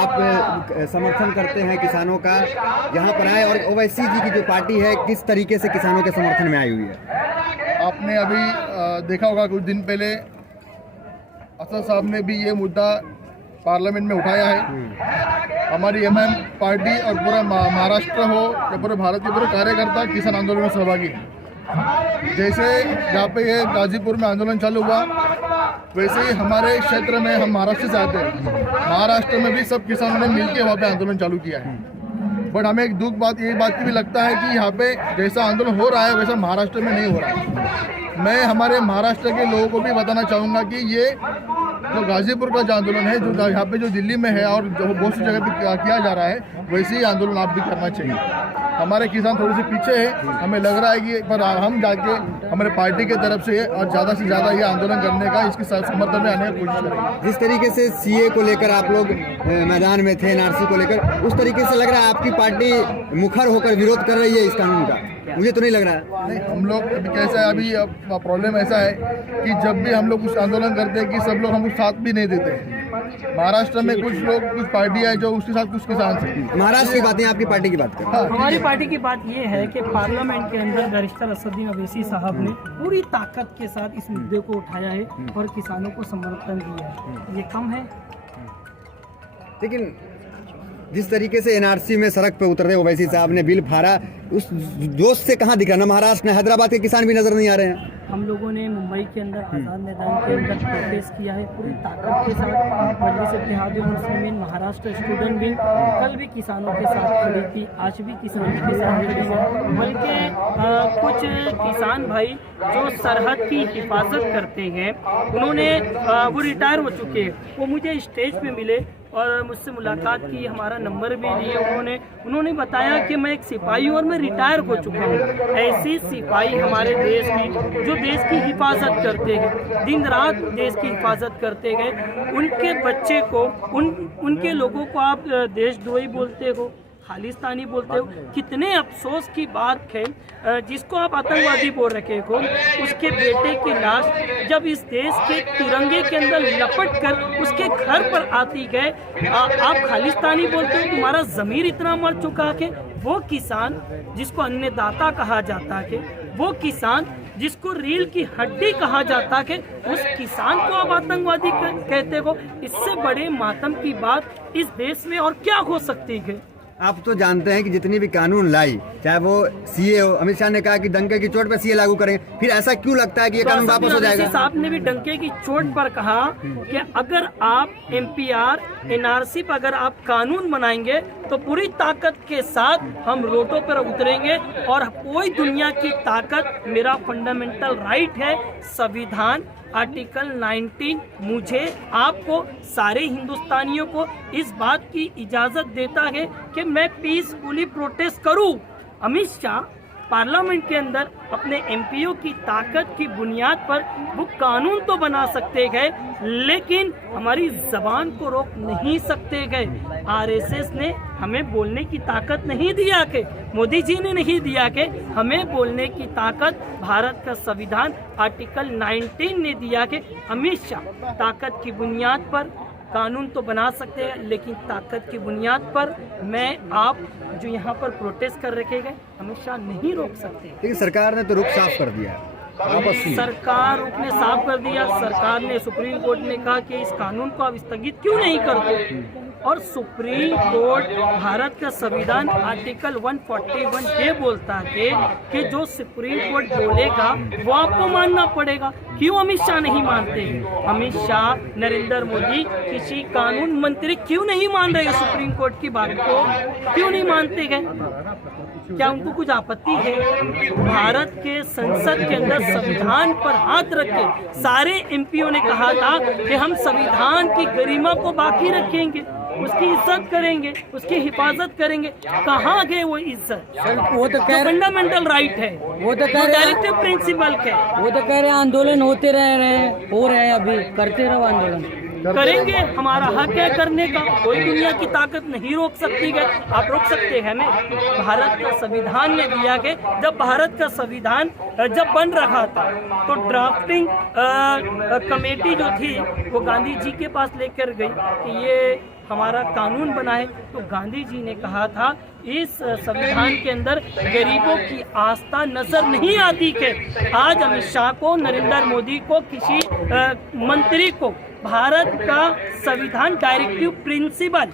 आप समर्थन करते हैं किसानों का, यहाँ पर आए और ओवैसी जी की जो पार्टी है किस तरीके से किसानों के समर्थन में आई हुई है? आपने अभी देखा होगा कुछ दिन पहले असद साहब ने भी ये मुद्दा पार्लियामेंट में उठाया है। हमारी एमआईएम पार्टी और पूरा महाराष्ट्र हो या पूरे भारत के पूरे कार्यकर्ता किसान आंदोलन में सहभागी हैं। जैसे जहाँ पे ये गाजीपुर में आंदोलन चालू हुआ, वैसे ही हमारे क्षेत्र में, हम महाराष्ट्र से आते हैं, महाराष्ट्र में भी सब किसानों ने मिलकर वहाँ पे आंदोलन चालू किया है। बट हमें एक दुख बात ये बात की भी लगता है कि यहाँ पे जैसा आंदोलन हो रहा है वैसा महाराष्ट्र में नहीं हो रहा है। मैं हमारे महाराष्ट्र के लोगों को भी बताना चाहूँगा कि ये जो गाजीपुर का जो आंदोलन है, जो यहाँ पे जो दिल्ली में है और जो बहुत सी जगह पे किया जा रहा है, वैसे ही आंदोलन आप भी करना चाहिए। हमारे किसान थोड़ी सी पीछे है, हमें लग रहा है कि पर हम जाके हमारे पार्टी के तरफ से और ज़्यादा से ज़्यादा ये आंदोलन करने का, इसके समर्थन में आने की कोशिश करेंगे। जिस तरीके से सीए को लेकर आप लोग मैदान में थे, एनआरसी को लेकर, उस तरीके से लग रहा है आपकी पार्टी मुखर होकर विरोध कर रही है इस कानून का? मुझे तो नहीं लग रहा है। नहीं, हम लोग अभी कैसा है, अभी प्रॉब्लम ऐसा है कि जब भी हम लोग कुछ आंदोलन करते हैं कि सब लोग हमको साथ भी नहीं देते हैं। महाराष्ट्र में कुछ लोग, कुछ पार्टी है जो उसके साथ कुछ किसान से। महाराष्ट्र की बात नहीं, आपकी पार्टी की बात करें। हाँ, हमारी पार्टी की बात ये है कि पार्लियामेंट के अंदर बैरिस्टर असदुद्दीन ओवैसी साहब ने पूरी ताकत के साथ इस मुद्दे को उठाया है और किसानों को समर्थन दिया है। ये कम है? लेकिन जिस तरीके से एनआरसी में सड़क पे उतर रहे ओवैसी साहब ने बिल फाड़ा, उस जोश से कहाँ दिख रहा? ना महाराष्ट्र न हैदराबाद के किसान भी नजर नहीं आ रहे हैं। हम लोगों ने मुंबई के अंदर आज़ाद मैदान के अंदर प्रोटेस्ट किया है पूरी ताकत के साथ। मजलिस इत्तेहादुल मुस्लिमीन महाराष्ट्र स्टूडेंट भी कल भी किसानों के साथ खड़ी थी, आज भी किसानों के साथ खड़ी है। बल्कि कुछ किसान भाई जो सरहद की हिफाजत करते हैं, उन्होंने वो रिटायर हो चुके हैं, वो मुझे स्टेज पे मिले और मुझसे मुलाकात की, हमारा नंबर भी लिए। उन्होंने बताया कि मैं एक सिपाही हूँ और मैं रिटायर हो चुका हूँ। ऐसे सिपाही हमारे देश में जो देश की हिफाजत करते हैं, दिन रात देश की हिफाजत करते गए, उनके बच्चे को, उनके लोगों को आप देशद्रोही बोलते हो, खालिस्तानी बोलते हो। कितने अफसोस की बात है, जिसको आप आतंकवादी बोल रखे हो, उसके बेटे की लाश जब इस देश के तिरंगे के अंदर लपट कर उसके घर पर आती गए, आप खालिस्तानी बोलते हो। तुम्हारा ज़मीर इतना मर चुका है। वो किसान जिसको अन्नदाता कहा जाता है, वो किसान जिसको रील की हड्डी कहा जाता है, उस किसान को आप आतंकवादी कहते हो। इससे बड़े मातम की बात इस देश में और क्या हो सकती है? आप तो जानते हैं कि जितनी भी कानून लाई, चाहे वो सीए हो, अमित शाह ने कहा कि डंके की चोट पर सीए लागू करेंगे, फिर ऐसा क्यों लगता है कि ये कानून वापस हो जाएगा? साहब ने भी डंके की चोट पर कहा कि अगर आप एमपीआर एनआरसी पर अगर आप कानून बनाएंगे तो पूरी ताकत के साथ हम रोडों पर उतरेंगे और कोई दुनिया की ताकत, मेरा फंडामेंटल राइट है संविधान आर्टिकल 19 मुझे, आपको, सारे हिंदुस्तानियों को इस बात की इजाज़त देता है कि मैं पीसफुली प्रोटेस्ट करूं। अमित शाह पार्लियामेंट के अंदर अपने एमपीओ की ताकत की बुनियाद पर वो कानून तो बना सकते गए, लेकिन हमारी जबान को रोक नहीं सकते गए। आरएसएस ने हमें बोलने की ताकत नहीं दिया के, मोदी जी ने नहीं दिया के, हमें बोलने की ताकत भारत का संविधान आर्टिकल 19 ने दिया के। अमित शाह ताकत की बुनियाद पर कानून तो बना सकते हैं, लेकिन ताकत की बुनियाद पर मैं आप जो यहाँ पर प्रोटेस्ट कर रखे गए, अमित शाह नहीं रोक सकते। लेकिन सरकार ने तो रुख साफ कर दिया है। सरकार रुख ने साफ कर दिया। सरकार ने, सुप्रीम कोर्ट ने कहा कि इस कानून को आप स्थगित क्यों नहीं करते, और सुप्रीम कोर्ट, भारत का संविधान आर्टिकल 141 ये बोलता है कि जो सुप्रीम कोर्ट बोलेगा वो आपको मानना पड़ेगा। क्यों अमित शाह नहीं मानते? अमित शाह, नरेंद्र मोदी, किसी कानून मंत्री क्यों नहीं मान रहे सुप्रीम कोर्ट की बात को? क्यों नहीं मानते गए? क्या उनको कुछ आपत्ति है? भारत के संसद के अंदर संविधान पर हाथ रख के सारे एमपीओ ने कहा था कि हम संविधान की गरिमा को बाकी रखेंगे, उसकी इज्जत करेंगे, उसकी हिफाजत करेंगे। कहाँ गए वो इज्जत? वो तो कह रहे फंडामेंटल राइट है, वो तो कह रहे डायरेक्टिव प्रिंसिपल है। वो तो कह रहे आंदोलन होते रह रहे हैं, हो रहे हैं, अभी करते रहो आंदोलन, करेंगे, हमारा हक है करने का। कोई दुनिया की ताकत नहीं रोक सकती है। आप रोक सकते हैं हमें? भारत का संविधान ने दिया कि जब भारत का संविधान जब बन रहा था तो ड्राफ्टिंग कमेटी जो थी वो गांधी जी के पास लेकर गई कि ये हमारा कानून बना है। तो गांधी जी ने कहा था इस संविधान के अंदर गरीबों की आस्था नजर नहीं आती कि आज अमित शाह को, नरेंद्र मोदी को, किसी मंत्री को भारत का संविधान डायरेक्टिव प्रिंसिपल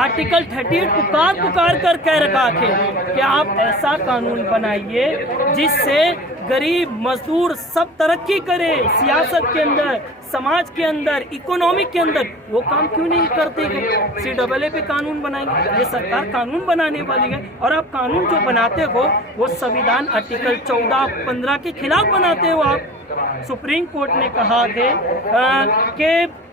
आर्टिकल 38 पुकार कर कह रखा है कि आप ऐसा कानून बनाइए जिससे गरीब मजदूर सब तरक्की करे, सियासत के अंदर, समाज के अंदर, इकोनॉमिक के अंदर। वो काम क्यों नहीं करते हैं? CAA पे कानून बनाएंगे। ये सरकार कानून बनाने वाली है और आप कानून जो बनाते हो वो संविधान आर्टिकल 14-15 के खिलाफ बनाते हो आप। सुप्रीम कोर्ट ने कहा है कि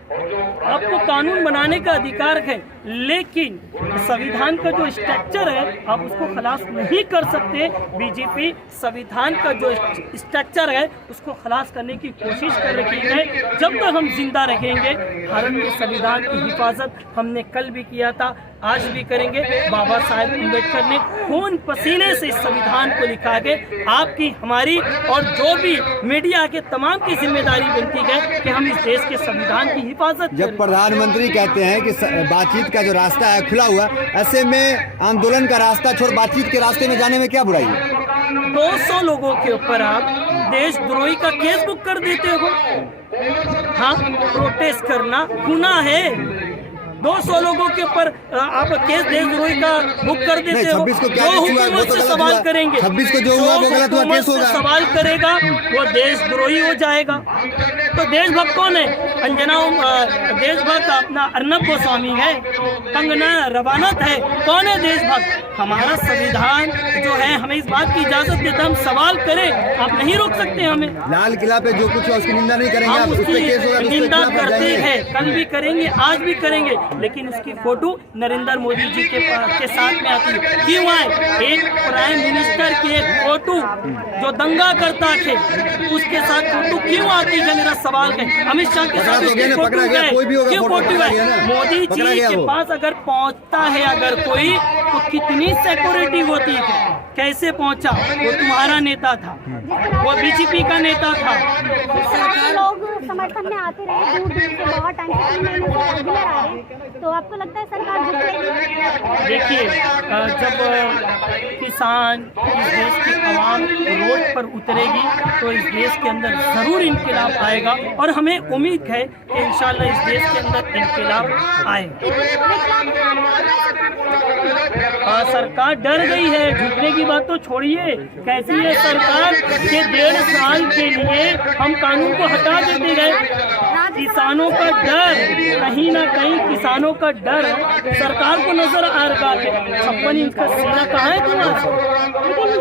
आपको कानून बनाने का अधिकार है, लेकिन संविधान का जो स्ट्रक्चर है आप उसको खलास नहीं कर सकते। बीजेपी संविधान का जो स्ट्रक्चर है उसको खलास करने की कोशिश कर रही है। जब तक हम जिंदा रहेंगे भारत के संविधान की हिफाजत हमने कल भी किया था, आज भी करेंगे। बाबा साहेब अम्बेडकर ने खून पसीने से इस संविधान को लिखा के आपकी, हमारी और जो भी मीडिया के तमाम की जिम्मेदारी बनती है कि हम इस देश के संविधान की हिफाजत करें। जब प्रधानमंत्री कहते हैं कि बातचीत का जो रास्ता है खुला हुआ, ऐसे में आंदोलन का रास्ता छोड़ बातचीत के रास्ते में जाने में क्या बुराई है? 200 लोगों के ऊपर आप देशद्रोही का केस बुक कर देते हो। हाँ, प्रोटेस्ट करना गुनाह है। 200 लोगों के ऊपर आप केस देशद्रोही का बुक कर देते हो। 26 को क्या जो हुआ, हुकूमत से सवाल करेंगे, 26 को जो हुआ वो गलत हुआ, केस होगा। सवाल करेगा वो देशद्रोही हो जाएगा। तो देशभक्त कौन है? अंजना देशभक्त अपना अर्नब गोस्वामी है, कंगना रवानत है। कौन है देशभक्त? हमारा संविधान जो है हमें इस बात की इजाजत देता है हम सवाल करें, आप नहीं रोक सकते हमें। लाल किला पे जो कुछ है उसकी निंदा नहीं करेंगे, हम आप उस पे उसकी केस होगा, तो उसके निंदा खिलाफ आप करते जाएंगे। हैं, कल भी करेंगे, आज भी करेंगे, लेकिन उसकी फोटो नरेंद्र मोदी जी के साथ में आती है। क्यों आए? एक प्राइम मिनिस्टर की एक फोटो जो दंगा करता थे उसके साथ फोटो क्यों आती है? मेरा सवाल है। अमित शाह के साथ उसकी फोटो है, क्यों फोटो है? मोदी जी के पास अगर पहुंचता है अगर कोई, तो कितनी सिक्योरिटी होती है? कैसे पहुंचा? वो तुम्हारा नेता था, वो बीजेपी का नेता था। लोग समर्थन में आते रहे दूर दूर से, बहुत टाइम से 3 महीने से रेगुलर आ रहे हैं, तो आपको लगता है सरकार झुकेगी? देखिए, जब किसान, इस देश की आवाम रोड पर उतरेगी तो इस देश के अंदर जरूर इंकलाब आएगा और हमें उम्मीद है कि इंशाल्लाह इस देश के अंदर इंकलाब आएगा। सरकार डर गई है, झुकने की बात तो छोड़िए। कैसी है सरकार के 1.5 साल के लिए हम कानून को हटा देते गए। किसानों का डर, कहीं ना कहीं किसानों का डर सरकार को नजर आ रहा है। 56 इंच का सीना कहाँ है तुम्हारा?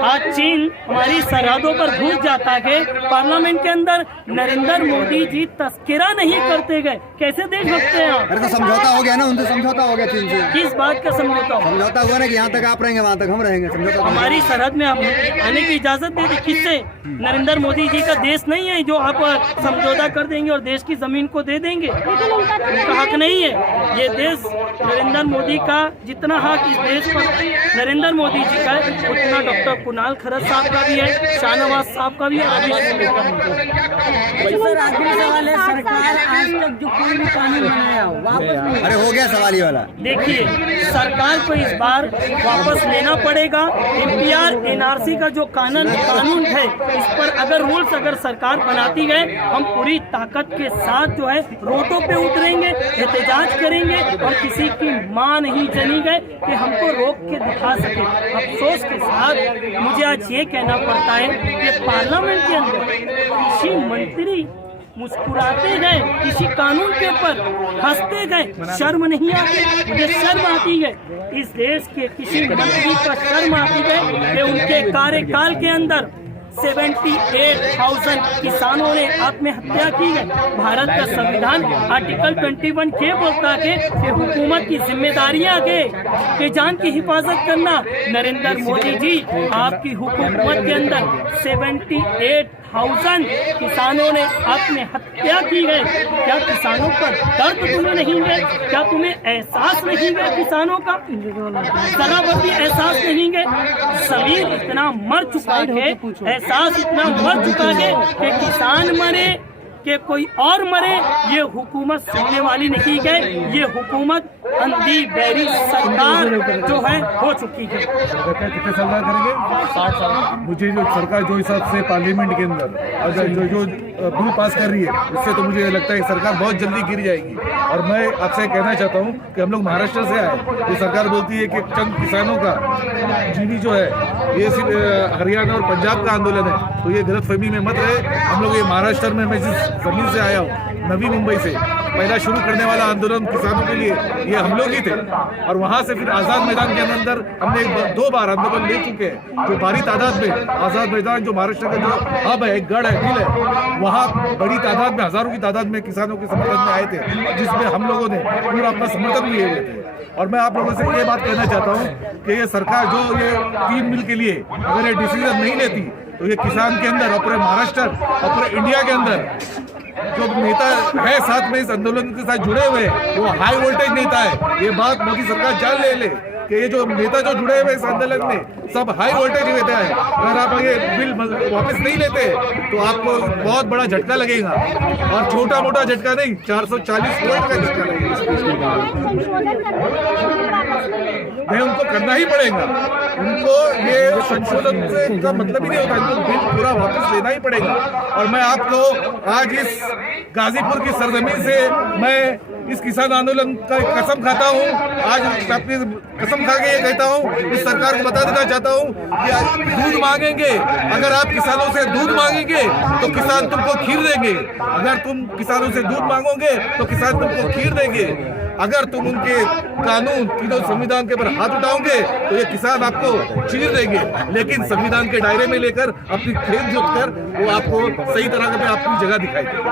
आज चीन हमारी सरहदों पर घुस जाता है, पार्लियामेंट के अंदर नरेंद्र मोदी जी तस्करा नहीं करते गए। कैसे देश भगते हैं आप? अरे तो समझौता हो गया ना, उनसे समझौता हो गया चीन से। किस बात का समझौता? समझौता हुआ ना कि यहाँ तक आप रहेंगे वहाँ तक हम रहेंगे। समझौता हमारी सरहद में आप आने की इजाजत दे दी किससे? नरेंद्र मोदी जी का देश नहीं है जो आप समझौता कर देंगे और देश की जमीन को दे देंगे। उनका हक नहीं है। ये देश नरेंद्र मोदी का, जितना हक इस देश पर नरेंद्र मोदी जी का है उतना डॉक्टर कुणाल खरस साहब का भी है, शाहनवाज साहब का भी है। सर आखिरी सवाल है, सरकार आज तक जो कोई भी कानून बनाया हो वापस, अरे हो गया सवाल ही वाला। देखिए, सरकार को इस बार वापस लेना पड़ेगा। NPR NRC का जो कानून है इस पर अगर रूल्स अगर सरकार बनाती है, हम पूरी ताकत के साथ जो है रोडों पे उतरेंगे, एहतजाज करेंगे और किसी की मां नहीं जनी गए कि हमको रोक के दिखा सके। अफसोस के साथ मुझे आज ये कहना पड़ता है कि पार्लियामेंट के अंदर किसी मंत्री मुस्कुराते गए, किसी कानून के ऊपर हंसते गए, शर्म नहीं आती? मुझे शर्म आती है इस देश के किसी मंत्री पर शर्म आती है कि उनके कार्यकाल के अंदर 78,000 किसानों ने आत्महत्या की है। भारत का संविधान आर्टिकल 21 के बोलता है कि हुकूमत की जिम्मेदारियां के जान की हिफाजत करना। नरेंद्र मोदी जी आपकी हुकूमत के अंदर 78,000 किसानों ने आत्महत्या की है। क्या किसानों का दर्द तुम्हें नहीं है? क्या तुम्हें एहसास नहीं है किसानों का? जरा भी एहसास नहीं है? जमीन इतना मर चुका है, एहसास इतना मर चुका है कि किसान मरे कि कोई और मरे, ये हुकूमत सुनने वाली नहीं है। ये हुकूमत अंधी बैरी सरकार जो है हो चुकी है। कितने साल बाद करेंगे? 60 साल। मुझे जो सरकार जो हिसाब से पार्लियामेंट के अंदर अगर जो बिल पास कर रही है उससे तो मुझे लगता है कि सरकार बहुत जल्दी गिर जाएगी। और मैं आपसे कहना चाहता हूँ कि हम लोग महाराष्ट्र से आए, ये सरकार बोलती है कि चंद किसानों का जीवी जो है ये सिर्फ हरियाणा और पंजाब का आंदोलन है, तो ये गलतफहमी में मत रहे। हम लोग ये महाराष्ट्र में, मैं जिस जमीन से आया हूँ नवी मुंबई से, पहला शुरू करने वाला आंदोलन किसानों के लिए ये हम लोग ही थे। और वहाँ से फिर आज़ाद मैदान के अंदर हमने 2 बार आंदोलन ले चुके हैं। जो भारी तादाद में आज़ाद मैदान जो महाराष्ट्र का जो हब है, गढ़ है, दिल है, वहाँ बड़ी तादाद में, हजारों की तादाद में किसानों के समर्थन में आए थे, जिसमें हम लोगों ने पूरा अपना समर्थन लिए हुए थे। और मैं आप लोगों से ये बात कहना चाहता हूँ कि ये सरकार जो ये 3 मिल के लिए अगर ये डिसीजन नहीं लेती तो ये किसान के अंदर और पूरे महाराष्ट्र और पूरे इंडिया के अंदर जो नेता है साथ में इस आंदोलन के साथ जुड़े हुए हैं वो हाई वोल्टेज नेता है। ये बात मोदी सरकार जान ले कि ये जो नेता जो जुड़े हुए इस आंदोलन में सब हाई वोल्टेज नेता है। अगर आप ये बिल वापस नहीं लेते तो आपको बहुत बड़ा झटका लगेगा, और छोटा मोटा झटका नहीं, 440 वोल्ट का झटका लगेगा। नहीं, उनको करना ही पड़ेगा। उनको ये संशोधन से का मतलब ही नहीं होता, इनको बिल पूरा वापस लेना ही पड़ेगा। और मैं आपको आज इस गाजीपुर की सरजमीन से मैं इस किसान आंदोलन का कसम खाता हूँ, आज अपनी कसम खा के ये कहता हूँ, इस सरकार को बता देना चाहता हूँ कि दूध मांगेंगे, अगर आप किसानों से दूध मांगेंगे तो किसान तुमको खीर देंगे। अगर तुम किसानों से दूध मांगोगे तो किसान तुमको खीर देंगे। अगर तुम उनके कानून तीनों संविधान के ऊपर हाथ उठाओगे तो ये किसान आपको चीर देंगे। लेकिन संविधान के दायरे में लेकर अपनी खेत जोत कर वो आपको सही तरह से आपकी जगह दिखाई देगी।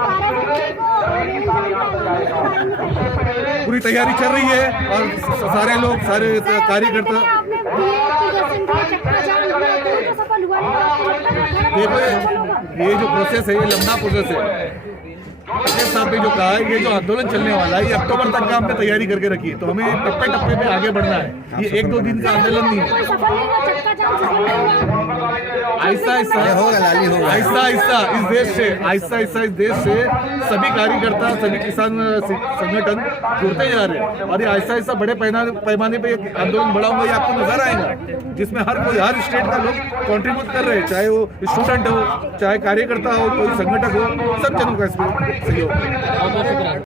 पूरी तैयारी चल रही है और सारे लोग, सारे कार्यकर्ता, देखो ये जो प्रोसेस है ये लंबा प्रोसेस है। साहब ने जो कहा है ये जो आंदोलन चलने वाला है ये अक्टूबर तक का हमने तैयारी करके रखी है, तो हमें टप्पे टप्पे पे आगे बढ़ना है। ये 1-2 दिन का आंदोलन नहीं है, आहिस्ता आहिस्ता इस देश से सभी कार्यकर्ता, सभी किसान संगठन जुड़ते जा रहे हैं। और ये आहिस्ता आहिस्ता बड़े पैमाने पे आंदोलन बढ़ा हुआ ये आपको नजर आएगा, जिसमें हर स्टेट का लोग कंट्रीब्यूट कर रहे हैं, चाहे वो स्टूडेंट हो, चाहे कार्यकर्ता हो, कोई संगठन हो, सब जनों का इसमें सहयोग।